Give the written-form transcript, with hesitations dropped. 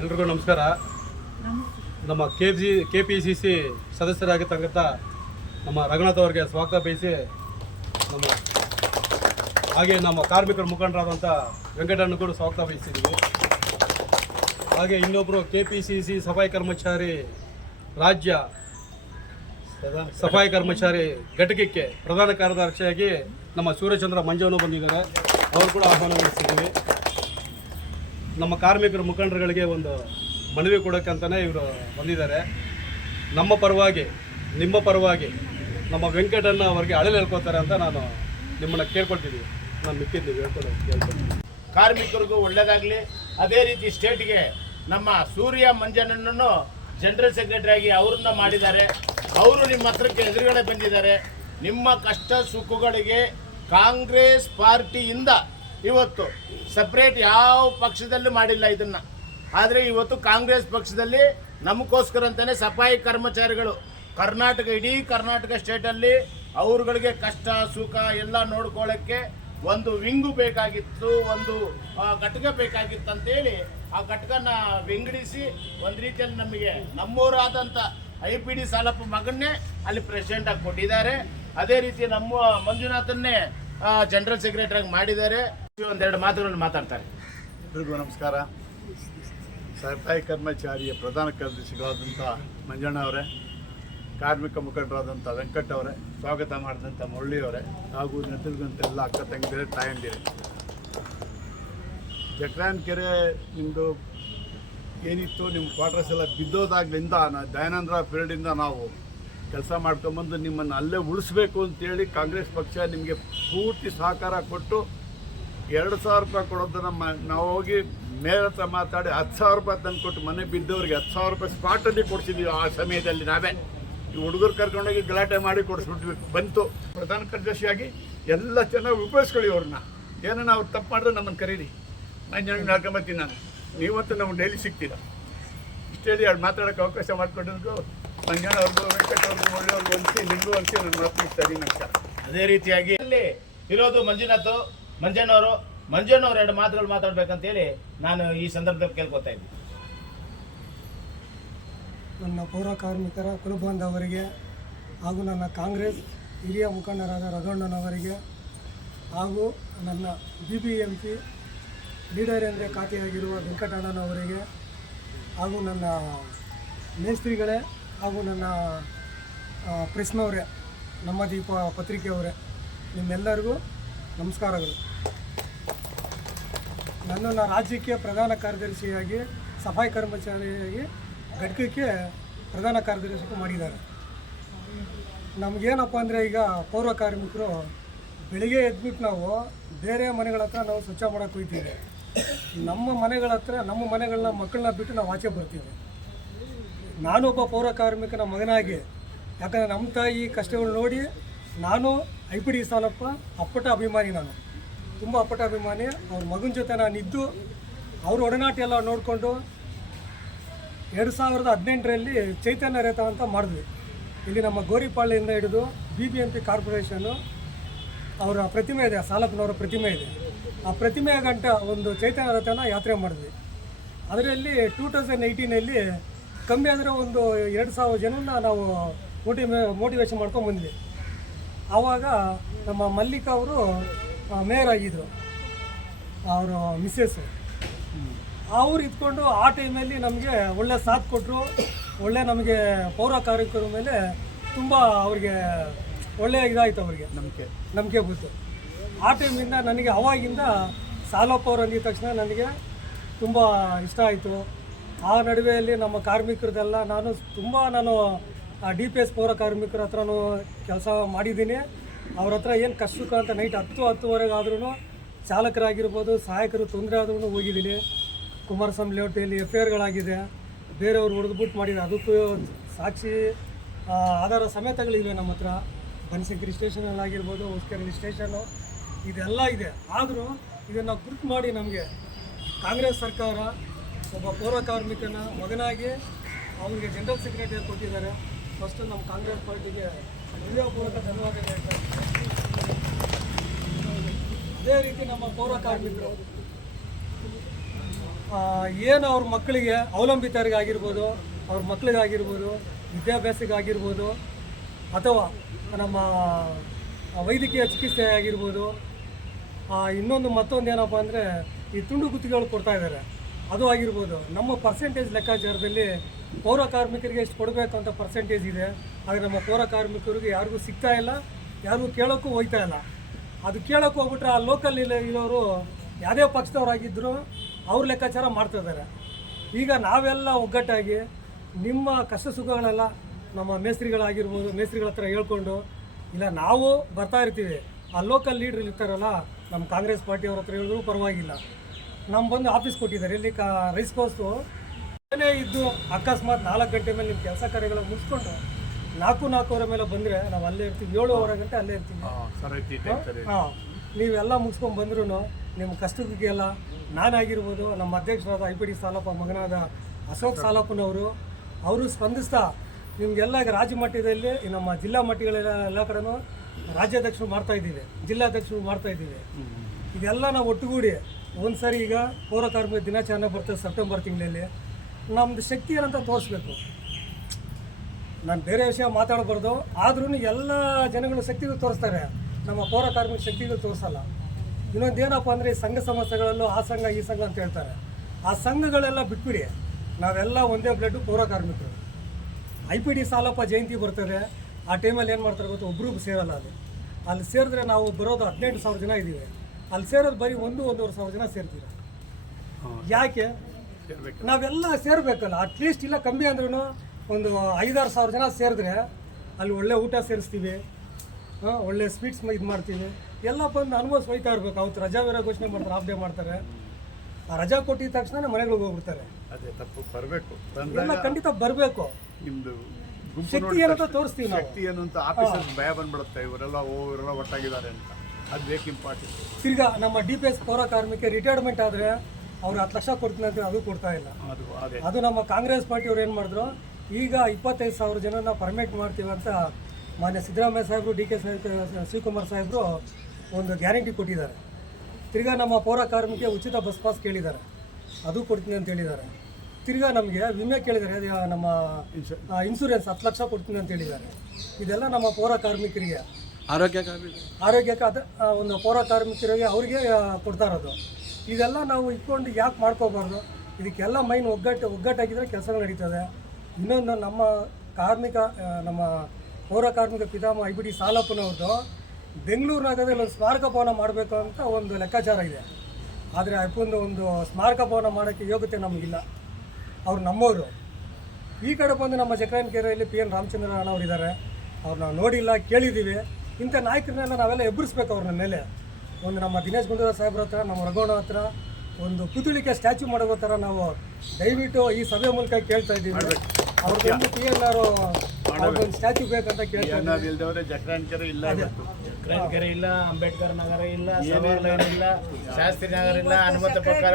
ಎಲ್ರಿಗೂ ನಮಸ್ಕಾರ. ನಮ್ಮ KPCC ಸದಸ್ಯರಾಗಿರ್ತಕ್ಕಂಥ ನಮ್ಮ ರಘುನಾಥ್ ಅವರಿಗೆ ಸ್ವಾಗತ ಬಯಸಿ, ಹಾಗೆ ನಮ್ಮ ಕಾರ್ಮಿಕರ ಮುಖಂಡರಾದಂಥ ವೆಂಕಟಣ್ಣ ಕೂಡ ಸ್ವಾಗತ ಬಯಸಿದ್ದೀವಿ. ಹಾಗೆ ಇನ್ನೊಬ್ಬರು KPCC ಸಫಾಯಿ ಕರ್ಮಚಾರಿ ರಾಜ್ಯ ಸಫಾಯಿ ಕರ್ಮಚಾರಿ ಘಟಕಕ್ಕೆ ಪ್ರಧಾನ ಕಾರ್ಯದರ್ಶಿಯಾಗಿ ನಮ್ಮ ಸೂರ್ಯಚಂದ್ರ ಮಂಜವನು ಬಂದಿದ್ದಾರೆ. ಅವರು ಕೂಡ ಆಹ್ವಾನಗೊಳಿಸಿದ್ದೀವಿ. ನಮ್ಮ ಕಾರ್ಮಿಕರ ಮುಖಂಡರುಗಳಿಗೆ ಒಂದು ಮನವಿ ಕೊಡೋಕ್ಕಂತಲೇ ಇವರು ಬಂದಿದ್ದಾರೆ. ನಮ್ಮ ಪರವಾಗಿ, ನಿಮ್ಮ ಪರವಾಗಿ ನಮ್ಮ ವೆಂಕಟಣ್ಣ ಅವರಿಗೆ ಅಳಲು ಹೇಳ್ಕೊತಾರೆ ಅಂತ ನಾನು ನಿಮ್ಮನ್ನು ಕೇಳ್ಕೊಳ್ತಿದ್ದೀವಿ. ನಾನು ಮಿಕ್ಕಿದ್ದೀವಿ ಹೇಳ್ಕೊಳ್ತೀನಿ. ಕಾರ್ಮಿಕರಿಗೂ ಒಳ್ಳೆಯದಾಗಲಿ. ಅದೇ ರೀತಿ ಸ್ಟೇಟ್ಗೆ ನಮ್ಮ ಸೂರ್ಯ ಮಂಜಣ್ಣನನ್ನು ಜನರಲ್ ಸೆಕ್ರೆಟರಿ ಆಗಿ ಅವ್ರನ್ನ ಮಾಡಿದ್ದಾರೆ. ಅವರು ನಿಮ್ಮ ಹತ್ರಕ್ಕೆ ಎದುರುಗಡೆ ಬಂದಿದ್ದಾರೆ. ನಿಮ್ಮ ಕಷ್ಟ ಸುಖಗಳಿಗೆ ಕಾಂಗ್ರೆಸ್ ಪಾರ್ಟಿಯಿಂದ ಇವತ್ತು ಸಪ್ರೇಟ್ ಯಾವ ಪಕ್ಷದಲ್ಲೂ ಮಾಡಿಲ್ಲ ಇದನ್ನು. ಆದರೆ ಇವತ್ತು ಕಾಂಗ್ರೆಸ್ ಪಕ್ಷದಲ್ಲಿ ನಮಗೋಸ್ಕರ ಅಂತಲೇ ಸಫಾಯಿ ಕರ್ಮಚಾರಿಗಳು ಇಡೀ ಕರ್ನಾಟಕ ಸ್ಟೇಟಲ್ಲಿ ಅವ್ರುಗಳಿಗೆ ಕಷ್ಟ ಸುಖ ಎಲ್ಲ ನೋಡ್ಕೊಳ್ಳೋಕ್ಕೆ ಒಂದು ವಿಂಗು ಬೇಕಾಗಿತ್ತು, ಒಂದು ಘಟಕ ಬೇಕಾಗಿತ್ತು ಅಂತೇಳಿ ಆ ಘಟಕನ ವಿಂಗಡಿಸಿ ಒಂದು ರೀತಿಯಲ್ಲಿ ನಮಗೆ ನಮ್ಮವರಾದಂಥ IPD ಸಾಲಪ್ಪ ಮಗನ್ನೇ ಅಲ್ಲಿ ಪ್ರೆಸಿಡೆಂಟಾಗಿ ಕೊಟ್ಟಿದ್ದಾರೆ. ಅದೇ ರೀತಿ ನಮ್ಮ ಮಂಜುನಾಥನ್ನೇ ಜನರಲ್ ಸೆಕ್ರೆಟರಿಯಾಗಿ ಮಾಡಿದ್ದಾರೆ. ಒಂದೆರಡು ಮಾತುಗಳನ್ನು ಮಾತಾಡ್ತಾರೆ. ಎಲ್ರಿಗೂ ನಮಸ್ಕಾರ. ಸಫಾಯಿ ಕರ್ಮಚಾರಿಯ ಪ್ರಧಾನ ಕಾರ್ಯದರ್ಶಿಗಳಾದಂಥ ಮಂಜಣ್ಣ ಅವರೇ, ಕಾರ್ಮಿಕ ಮುಖಂಡರಾದಂಥ ವೆಂಕಟ್ ಅವರೇ, ಸ್ವಾಗತ ಮಾಡಿದಂಥ ಮುರಳಿಯವರೇ, ಹಾಗೂ ನೆತ್ತಿಲ್ಗಂತ ಎಲ್ಲ ಅಕ್ಕ ತಂಗಿದರೆ ತಾಯಂದಿರೆ. ಜಕ್ರಾಯನಕೆರೆ ನಿಮ್ಮದು ಏನಿತ್ತು, ನಿಮ್ಮ ಕ್ವಾರ್ಟರ್ಸ್ ಎಲ್ಲ ಬಿದ್ದೋದಾಗ್ಲಿಂದ ದಯಾನಂದ್ರ ಪೀರಿಯಡಿಂದ ನಾವು ಕೆಲಸ ಮಾಡ್ಕೊಂಬಂದು ನಿಮ್ಮನ್ನು ಅಲ್ಲೇ ಉಳಿಸ್ಬೇಕು ಅಂತೇಳಿ ಕಾಂಗ್ರೆಸ್ ಪಕ್ಷ ನಿಮಗೆ ಪೂರ್ತಿ ಸಹಕಾರ ಕೊಟ್ಟು 2,000 ರೂಪಾಯಿ ಕೊಡೋದನ್ನು ನಾವು ಹೋಗಿ ಮೇಯರ್ ಹತ್ರ ಮಾತಾಡಿ 10,000 ರೂಪಾಯಿ ತಂದು ಕೊಟ್ಟು ಮನೆ ಬಿದ್ದವರಿಗೆ 10,000 ರೂಪಾಯಿ ಸ್ಪಾಟಲ್ಲಿ ಕೊಡಿಸಿದ್ದೀವಿ. ಆ ಸಮಯದಲ್ಲಿ ನಾವೇ ಈ ಹುಡುಗರು ಕರ್ಕೊಂಡೋಗಿ ಗಲಾಟೆ ಮಾಡಿ ಕೊಡಿಸ್ಬಿಟ್ವಿ. ಬಂತು ಪ್ರಧಾನ ಕಾರ್ಯದರ್ಶಿಯಾಗಿ ಎಲ್ಲ ಚೆನ್ನಾಗಿ ಉಪಯೋಗಿಸ್ಕೊಳ್ಳಿ ಅವ್ರನ್ನ. ಏನನ್ನ ಅವ್ರು ತಪ್ಪು ಮಾಡಿದ್ರೆ ನಮ್ಮನ್ನು ಕರೀರಿ, ನಾನು ಜನ ನಡ್ಕೊಂಬತ್ತೀನಿ. ನಾನು ನೀವಂತೂ ನಮ್ಗೆ ಡೈಲಿ ಸಿಗ್ತೀರ. ಇಷ್ಟು ಹೇಳಿ ಅವ್ರು ಮಾತಾಡೋಕ್ಕೆ ಅವಕಾಶ ಮಾಡಿಕೊಟ್ಟಿದ್ರು ಮಂಜಣ್ಣ ಅವ್ರಿಗೂ ವೆಂಕಟ್ ಅವ್ರಿಗೂ ಒಳ್ಳೆಯವ್ರಿಗೂ ಅನಿಸಿ ನಿಮಗೂ ಅನಿಸಿ ನನ್ನ ಮಾತಾಡ್ತೀನಿ. ನಮಸ್ಕಾರ. ಅದೇ ರೀತಿಯಾಗಿ ಅಲ್ಲಿ ಇರೋದು ಮಂಜಣ್ಣವರು 2 ಮಾತುಗಳು ಮಾತಾಡ್ಬೇಕಂತೇಳಿ ನಾನು ಈ ಸಂದರ್ಭದಲ್ಲಿ ಕೇಳ್ಕೊತಾ ಇದ್ದೀನಿ. ನನ್ನ ಪೌರ ಕಾರ್ಮಿಕರ ಕುಲಬಾಂಧವರಿಗೆ ಹಾಗೂ ನನ್ನ ಕಾಂಗ್ರೆಸ್ ಹಿರಿಯ ಮುಖಂಡರಾದ ರಘುಣ್ಣನವರಿಗೆ ಹಾಗೂ ನನ್ನ BBMP ಲೀಡರ್ ಎಂದೇ ಖಾತೆಯಾಗಿರುವ ವೆಂಕಟಣ್ಣನವರಿಗೆ ಹಾಗೂ ನನ್ನ ಮೇಸ್ತ್ರಿಗಳೇ ಹಾಗೂ ನನ್ನ ಪ್ರೆಸ್ನವರೇ, ನಮ್ಮ ದೀಪ ಪತ್ರಿಕೆಯವರೇ, ನಿಮ್ಮೆಲ್ಲರಿಗೂ ನಮಸ್ಕಾರಗಳು. ನನ್ನನ್ನು ರಾಜ್ಯಕ್ಕೆ ಪ್ರಧಾನ ಕಾರ್ಯದರ್ಶಿಯಾಗಿ ಸಫಾಯಿ ಕರ್ಮಚಾರಿಯಾಗಿ ಘಟಕಕ್ಕೆ ಪ್ರಧಾನ ಕಾರ್ಯದರ್ಶಿ ಮಾಡಿದ್ದಾರೆ. ನಮಗೇನಪ್ಪ ಅಂದರೆ ಈಗ ಪೌರ ಕಾರ್ಮಿಕರು ಬೆಳಿಗ್ಗೆ ಎದ್ಬಿಟ್ಟು ನಾವು ಬೇರೆ ಮನೆಗಳ ಹತ್ರ ನಾವು ಸ್ವಚ್ಛ ಮಾಡೋಕ್ಕೆ ಹೋಗ್ತೀವಿ. ನಮ್ಮ ಮನೆಗಳ ಹತ್ರ ನಮ್ಮ ಮನೆಗಳನ್ನ ಮಕ್ಕಳನ್ನ ಬಿಟ್ಟು ನಾವು ಆಚೆ ಬರ್ತೀವಿ. ನಾನೊಬ್ಬ ಪೌರ ಕಾರ್ಮಿಕನ ಮಗನಾಗಿ, ಯಾಕಂದರೆ ನಮ್ಮ ತಾಯಿ ಕಷ್ಟಗಳು ನೋಡಿ ನಾನು IPD ಸಾಲಪ್ಪ ಅಪ್ಪಟ ಅಭಿಮಾನಿ. ನಾನು ತುಂಬ ಅಪ್ಪಟ ಅಭಿಮಾನಿ. ಅವ್ರ ಮಗನ ಜೊತೆ ನಾನಿದ್ದು ಅವ್ರ ಒಡನಾಟ ಎಲ್ಲ ನೋಡಿಕೊಂಡು 2018ರಲ್ಲಿ ಚೈತನ್ಯ ರಥ ಅಂತ ಮಾಡಿದ್ವಿ. ಇಲ್ಲಿ ನಮ್ಮ ಗೋರಿಪಾಳ್ಯದಿಂದ ಹಿಡಿದು BBMP ಕಾರ್ಪೊರೇಷನ್ನು ಅವರ ಪ್ರತಿಮೆ ಇದೆ, ಸಾಲಪ್ಪನವರ ಪ್ರತಿಮೆ ಇದೆ. ಆ ಪ್ರತಿಮೆಯ ಗಂಟ ಒಂದು ಚೈತನ್ಯ ರಥನ ಯಾತ್ರೆ ಮಾಡಿದ್ವಿ. ಅದರಲ್ಲಿ 2018ನಲ್ಲಿ ಕಮ್ಮಿ ಅಂದರೆ ಒಂದು 2,000 ಜನನ ನಾವು ಮೋಟಿವೇಶನ್ ಮಾಡ್ಕೊಂಡು ಬಂದ್ವಿ. ಆವಾಗ ನಮ್ಮ ಮಲ್ಲಿಕ ಅವರು ಮೇಯರ್ ಆಗಿದ್ದರು, ಅವರು ಮಿಸ್ಸಸ್. ಅವ್ರು ಇದ್ಕೊಂಡು ಆ ಟೈಮಲ್ಲಿ ನಮಗೆ ಒಳ್ಳೆ ಸಾಥ್ ಕೊಟ್ಟರು. ಒಳ್ಳೆ ನಮಗೆ ಪೌರ ಕಾರ್ಮಿಕರ ಮೇಲೆ ತುಂಬ ಅವ್ರಿಗೆ ಒಳ್ಳೆಯ ಇದಾಯಿತು. ಅವ್ರಿಗೆ ನಂಬಿಕೆ ಬಂತು. ಆ ಟೈಮಿಂದ ನನಗೆ ಅವಾಗಿಂದ ಸಾಲಪ್ಪ ಅವ್ರು ಅಂದಿದ ತಕ್ಷಣ ನನಗೆ ತುಂಬ ಇಷ್ಟ ಆಯಿತು. ಆ ನಡುವೆಯಲ್ಲಿ ನಮ್ಮ ಕಾರ್ಮಿಕರದೆಲ್ಲ ನಾನು DPS ಪೌರ ಕಾರ್ಮಿಕರ ಹತ್ರನೂ ಕೆಲಸ ಮಾಡಿದ್ದೀನಿ. ಅವ್ರ ಹತ್ರ ಏನು ಕಷ್ಟ ಅಂತ ನೈಟ್ 10-10:30 ಆದ್ರೂ ಚಾಲಕರಾಗಿರ್ಬೋದು, ಸಹಾಯಕರು ತೊಂದರೆ ಆದ್ರೂ ಹೋಗಿದ್ದೀನಿ. ಕುಮಾರಸ್ವಾಮಿ ಲೇಔಟಲ್ಲಿ FIRಗಳಾಗಿದೆ, ಬೇರೆಯವ್ರು ಹೊಡೆದ್ಬಿಟ್ಟು ಮಾಡಿದ್ದಾರೆ. ಅದಕ್ಕೂ ಸಾಕ್ಷಿ ಆಧಾರ ಸಮೇತಗಳಿವೆ ನಮ್ಮ ಹತ್ರ. ಬನಶಂಕರಿ ಸ್ಟೇಷನಲ್ಲಾಗಿರ್ಬೋದು, ಹೊಸಕೆರೆ ಸ್ಟೇಷನು, ಇದೆಲ್ಲ ಇದೆ. ಆದರೂ ಇದನ್ನು ಗುರುತು ಮಾಡಿ ನಮಗೆ ಕಾಂಗ್ರೆಸ್ ಸರ್ಕಾರ ಒಬ್ಬ ಪೌರ ಕಾರ್ಮಿಕನ ಮಗನಾಗಿ ಅವನಿಗೆ ಜನರಲ್ ಸೆಕ್ರೆಟರಿ ಕೊಟ್ಟಿದ್ದಾರೆ. ಫಸ್ಟು ನಮ್ಮ ಕಾಂಗ್ರೆಸ್ ಪಾರ್ಟಿಗೆ ಹೃದಯಪೂರ್ವಕ ಧನ್ಯವಾದ ಹೇಳ್ತಾರೆ. ಅದೇ ರೀತಿ ನಮ್ಮ ಪೌರ ಕಾರ್ಮಿಕರು ಏನು ಅವ್ರ ಮಕ್ಕಳಿಗೆ ಅವಲಂಬಿತರಿಗಾಗಿರ್ಬೋದು, ಅವ್ರ ಮಕ್ಕಳಿಗಾಗಿರ್ಬೋದು, ವಿದ್ಯಾಭ್ಯಾಸಕ್ಕಾಗಿರ್ಬೋದು, ಅಥವಾ ನಮ್ಮ ವೈದ್ಯಕೀಯ ಚಿಕಿತ್ಸೆ ಆಗಿರ್ಬೋದು, ಇನ್ನೊಂದು ಮತ್ತೊಂದು ಏನಪ್ಪ ಅಂದರೆ ಈ ತುಂಡು ಗುತ್ತಿಗೆಗಳು ಕೊಡ್ತಾ ಇದ್ದಾರೆ, ಅದು ಆಗಿರ್ಬೋದು. ನಮ್ಮ ಪರ್ಸೆಂಟೇಜ್ ಲೆಕ್ಕಾಚಾರದಲ್ಲಿ ಪೌರ ಕಾರ್ಮಿಕರಿಗೆ ಎಷ್ಟು ಕೊಡಬೇಕು ಅಂತ ಪರ್ಸೆಂಟೇಜ್ ಇದೆ. ಆದರೆ ನಮ್ಮ ಪೌರ ಕಾರ್ಮಿಕರಿಗೆ ಯಾರಿಗೂ ಸಿಗ್ತಾ ಇಲ್ಲ, ಯಾರಿಗೂ ಕೇಳೋಕ್ಕೂ ಹೋಗ್ತಾ ಇಲ್ಲ. ಅದು ಕೇಳೋಕ್ಕೆ ಹೋಗ್ಬಿಟ್ರೆ ಆ ಲೋಕಲ್ ಇರೋರು ಯಾವುದೇ ಪಕ್ಷದವರಾಗಿದ್ದರೂ ಅವ್ರ ಲೆಕ್ಕಾಚಾರ ಮಾಡ್ತಾಯಿದ್ದಾರೆ. ಈಗ ನಾವೆಲ್ಲ ಒಗ್ಗಟ್ಟಾಗಿ ನಿಮ್ಮ ಕಷ್ಟ ಸುಖಗಳೆಲ್ಲ ನಮ್ಮ ಮೇಸ್ತ್ರಿಗಳಾಗಿರ್ಬೋದು, ಮೇಸ್ತ್ರಿಗಳ ಹತ್ರ ಹೇಳ್ಕೊಂಡು, ಇಲ್ಲ ನಾವು ಬರ್ತಾ ಇರ್ತೀವಿ, ಆ ಲೋಕಲ್ ಲೀಡ್ರ್ ಇರ್ತಾರಲ್ಲ ನಮ್ಮ ಕಾಂಗ್ರೆಸ್ ಪಾರ್ಟಿಯವ್ರ ಹತ್ರ ಹೇಳಿದ್ರು ಪರವಾಗಿಲ್ಲ. ನಮ್ಮ ಬಂದು ಆಫೀಸ್ ಕೊಟ್ಟಿದ್ದಾರೆ, ಇಲ್ಲಿ ರೈಸ್ ಕೋರ್ಸು ಏನೇ ಇದ್ದು ಅಕಸ್ಮಾತ್ 4 ಗಂಟೆ ಮೇಲೆ ನಿಮ್ಮ ಕೆಲಸ ಕಾರ್ಯಗಳು ಮುಗಿಸ್ಕೊಂಡು 4-4:15 ಮೇಲೆ ಬಂದರೆ ನಾವು ಅಲ್ಲೇ ಇರ್ತೀವಿ, 7:15 ಗಂಟೆ ಅಲ್ಲೇ ಇರ್ತೀವಿ. ಹಾಂ, ನೀವೆಲ್ಲ ಮುಗಿಸ್ಕೊಂಡು ಬಂದ್ರೂ ನಿಮ್ಮ ಕಷ್ಟಕ್ಕೆಲ್ಲ ನಾನಾಗಿರ್ಬೋದು, ನಮ್ಮ ಅಧ್ಯಕ್ಷರಾದ IPD ಸಾಲಪ್ಪ ಮಗನಾದ ಅಶೋಕ್ ಸಾಲಪ್ಪನವರು ಅವರು ಸ್ಪಂದಿಸ್ತಾ ನಿಮಗೆಲ್ಲ ಈಗ ರಾಜ್ಯ ಮಟ್ಟದಲ್ಲಿ ನಮ್ಮ ಜಿಲ್ಲಾ ಮಟ್ಟಗಳೆಲ್ಲ ಕಡೆನೂ ರಾಜ್ಯಾಧ್ಯಕ್ಷರು ಮಾಡ್ತಾಯಿದ್ದೀವಿ, ಜಿಲ್ಲಾಧ್ಯಕ್ಷರು ಮಾಡ್ತಾಯಿದ್ದೀವಿ. ಇದೆಲ್ಲ ನಾವು ಒಟ್ಟುಗೂಡಿ ಒಂದು ಸಾರಿ ಈಗ ಪೌರ ಕಾರ್ಮಿಕ ದಿನಾಚರಣೆ ಬರ್ತದೆ ಸೆಪ್ಟೆಂಬರ್ ತಿಂಗಳಲ್ಲಿ, ನಮ್ಮದು ಶಕ್ತಿ ಏನಂತ ತೋರಿಸ್ಬೇಕು. ನಾನು ಬೇರೆ ವಿಷಯ ಮಾತಾಡಬಾರ್ದು, ಆದ್ರೂ ಎಲ್ಲ ಜನಗಳು ಶಕ್ತಿಗಳು ತೋರಿಸ್ತಾರೆ, ನಮ್ಮ ಪೌರ ಕಾರ್ಮಿಕ ಶಕ್ತಿಗಳು ತೋರಿಸಲ್ಲ. ಇನ್ನೊಂದೇನಪ್ಪ ಅಂದರೆ ಸಂಘ ಸಂಸ್ಥೆಗಳಲ್ಲೂ ಆ ಸಂಘ ಈ ಸಂಘ ಅಂತ ಹೇಳ್ತಾರೆ, ಆ ಸಂಘಗಳೆಲ್ಲ ಬಿಟ್ಬಿಡಿ. ನಾವೆಲ್ಲ ಒಂದೇ ಬ್ಲಡ್ಡು ಪೌರ ಕಾರ್ಮಿಕರು. IPD ಸಾಲಪ್ಪ ಜಯಂತಿ ಬರ್ತಾರೆ, ಆ ಟೈಮಲ್ಲಿ ಏನು ಮಾಡ್ತಾರೆ ಗೊತ್ತು, ಒಬ್ರಿಗೂ ಸೇರಲ್ಲ. ಅಲ್ಲಿ ಸೇರಿದ್ರೆ ನಾವು ಬರೋದು 18,000 ಜನ ಇದ್ದೀವಿ, ಅಲ್ಲಿ ಸೇರೋದು ಬರೀ 1-1.5 ಜನ ಸೇರ್ತೀರ. ಯಾಕೆ? ನಾವೆಲ್ಲ ಸೇರಬೇಕಲ್ಲ, ಅಟ್ಲೀಸ್ಟ್ ಇಲ್ಲ ಕಮ್ಮಿ ಅಂದ್ರೂ ಒಂದು 5-6 ಸಾವಿರ ಜನ ಸೇರಿದ್ರೆ ಅಲ್ಲಿ ಒಳ್ಳೆ ಊಟ ಸೇರಿಸ್ತೀವಿ, ಒಳ್ಳೆ ಸ್ವೀಟ್ಸ್ ಇದು ಮಾಡ್ತೀವಿ, ಎಲ್ಲ ಬಂದು ಅನುಭವಿಸಿ ಹೋಯ್ತಾ ಇರ್ಬೇಕು. ಅವತ್ತು ರಜಾ ಬೇರೆ ಘೋಷಣೆ ಮಾಡ್ತಾರೆ, ಹಾಫ್ ಡೇ ಮಾಡ್ತಾರೆ. ಆ ರಜಾ ಕೊಟ್ಟಿದ ತಕ್ಷಣ ಮನೆಗಳಿಗೆ ಹೋಗ್ಬಿಡ್ತಾರೆ. ಅದೇ ತಪ್ಪು ಬರಬೇಕು, ಎಲ್ಲ ಖಂಡಿತ ಬರಬೇಕು. ನಿಮ್ಮದು ಶಕ್ತಿ ಏನಂತ ತೋರಿಸ್ತೀವಿ ನಾವು. ಶಕ್ತಿ ಏನು ಅಂತ ಆಫೀಸರ್ ಭಯ ಬಂದ್ಬಿಡುತ್ತೆ, ಇವರೆಲ್ಲ ಒಟ್ಟಾಗಿದ್ದಾರೆ ಅಂತ. ಅದು ಬೇಕು ಇಂಪಾರ್ಟೆಂಟ್. ತಿರ್ಗಾ ನಮ್ಮ DPS ಪೌರ ಕಾರ್ಮಿಕ ರಿಟೈರ್ಮೆಂಟ್ ಆದರೆ ಅವ್ರು 10 ಲಕ್ಷ ಕೊಡ್ತೀನಿ ಅಂತ ಅದು ಕೊಡ್ತಾ ಇಲ್ಲ. ಅದು ನಮ್ಮ ಕಾಂಗ್ರೆಸ್ ಪಾರ್ಟಿಯವ್ರು ಏನು ಮಾಡಿದ್ರು, ಈಗ 25,000 ಜನನ ಪರ್ಮಿಟ್ ಮಾಡ್ತೀವಿ ಅಂತ ಮಾನ್ಯ ಸಿದ್ದರಾಮಯ್ಯ ಸಾಹೇಬರು, DK ಶಿವಕುಮಾರ್ ಸಾಹೇಬರು ಒಂದು ಗ್ಯಾರಂಟಿ ಕೊಟ್ಟಿದ್ದಾರೆ. ತಿರ್ಗಾ ನಮ್ಮ ಪೌರ ಕಾರ್ಮಿಕ ಉಚಿತ ಬಸ್ ಪಾಸ್ ಕೇಳಿದ್ದಾರೆ, ಅದು ಕೊಡ್ತೀನಿ ಅಂತ ಹೇಳಿದ್ದಾರೆ. ತಿರ್ಗಾ ನಮಗೆ ವಿಮೆ ಕೇಳಿದ್ದಾರೆ, ನಮ್ಮ ಇನ್ಶೂರೆನ್ಸ್ 10 ಲಕ್ಷ ಕೊಡ್ತೀನಿ ಅಂತ ಹೇಳಿದ್ದಾರೆ. ಇದೆಲ್ಲ ನಮ್ಮ ಪೌರ ಕಾರ್ಮಿಕರಿಗೆ, ಆರೋಗ್ಯಕ್ಕೆ ಅದು ಒಂದು ಪೌರ ಕಾರ್ಮಿಕರಿಗೆ ಅವ್ರಿಗೆ ಕೊಡ್ತಾ ಇರೋದು. ಇದೆಲ್ಲ ನಾವು ಇಟ್ಕೊಂಡು ಯಾಕೆ ಮಾಡ್ಕೋಬಾರ್ದು? ಇದಕ್ಕೆಲ್ಲ ಮೈನ್ ಒಗ್ಗಟ್ಟಾಗಿದ್ದರೆ ಕೆಲಸಗಳು ನಡೀತದೆ. ಇನ್ನೊಂದು ನಮ್ಮ ನಮ್ಮ ಪೌರ ಕಾರ್ಮಿಕ ಪಿತಾಮಹ IPD ಸಾಲಪ್ಪನವ್ರದ್ದು ಬೆಂಗಳೂರಿನಾಗದಲ್ಲಿ ಒಂದು ಸ್ಮಾರಕ ಭವನ ಮಾಡಬೇಕು ಅಂತ ಒಂದು ಲೆಕ್ಕಾಚಾರ ಇದೆ. ಆದರೆ ಒಂದು ಸ್ಮಾರಕ ಭವನ ಮಾಡೋಕ್ಕೆ ಯೋಗ್ಯತೆ ನಮಗಿಲ್ಲ. ಅವ್ರು ನಮ್ಮವರು. ಈ ಕಡೆ ಬಂದು ನಮ್ಮ ಜಕ್ರಾಯನಕೆರೆಯಲ್ಲಿ PN ರಾಮಚಂದ್ರ ಅಣ್ಣವರಿದ್ದಾರೆ, ಅವ್ರು ನಾವು ನೋಡಿಲ್ಲ, ಕೇಳಿದ್ದೀವಿ. ಇಂಥ ನಾಯಕರನ್ನೆಲ್ಲ ನಾವೆಲ್ಲ ಎಬ್ಬರಿಸ್ಬೇಕು ಅವ್ರನ್ನ ಮೇಲೆ. ಒಂದು ನಮ್ಮ ದಿನೇಶ್ ಗುಂಡೂರಾವ್ ಸಾಹೇಬ್ರ ಹತ್ರ, ನಮ್ಮ ರಘುವಣ್ಣ ಹತ್ರ ಒಂದು ಪುತ್ಳಿಕೆ ಸ್ಟ್ಯಾಚ್ಯೂ ಮಾಡೋ ಥರ ನಾವು ದಯವಿಟ್ಟು ಈ ಸಭೆ ಮೂಲಕ ಕೇಳ್ತಾ ಇದ್ದೀವಿ. ಅವ್ರಿಗೊಂದು PNR ಅವ್ರಿಗೊಂದು ಸ್ಟ್ಯಾಚ್ಯೂ ಬೇಕಂತ ಕೇಳ್ತಾ ಇದ್ದೀವಿ. ಜಕ್ರಾಯನಕೆರೆ ಇಲ್ಲ, ಜಕ್ರಾಯನಕೆರೆ ಇಲ್ಲ, ಅಂಬೇಡ್ಕರ್ ನಗರ ಇಲ್ಲ, ಸವರ್ ಲೈನ್ ಇಲ್ಲ, ಶಾಸ್ತ್ರಿ ನಗರ ಇಲ್ಲ, ಹನುಮಂತ ಪ್ರಕಾರ